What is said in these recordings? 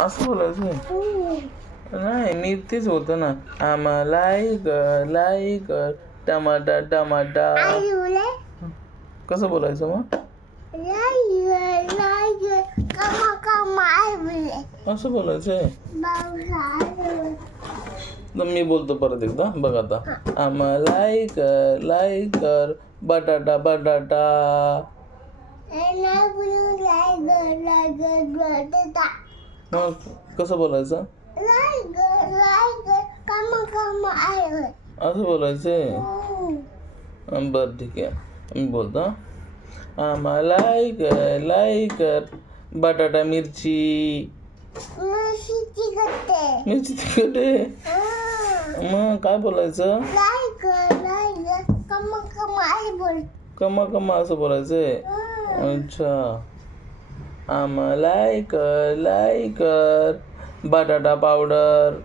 असं बोलायचं नाही, मी तेच होतं ना. आम्हा लाईक टमाटा टमाटा. कसं बोलायचं मग? असं बोलायचंय. मी बोलतो परत एकदा, बघ आता. आम्हा लाईक बटाटा बटाटा. मग कसं बोलायचं? असं बोलायचंय. बरं ठीक आहे, मी बोलतो. आम्हा लाईक बटाटा मिरची. मिरची तिखट आहे. मग काय बोलायचं? कमा कमा असं बोलायचंय. अच्छा. आम्हा लाईक बटाटा पावडर.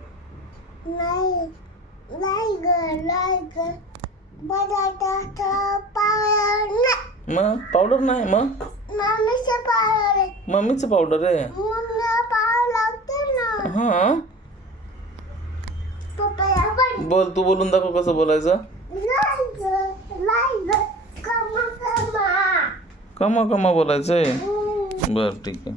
मग पावडर नाही, मग मम्मीचं पावडर आहे. हा बोल, तू बोलून दाखव कसं बोलायचं. कमा कमा बोलायचंय. बरं ठीक आहे.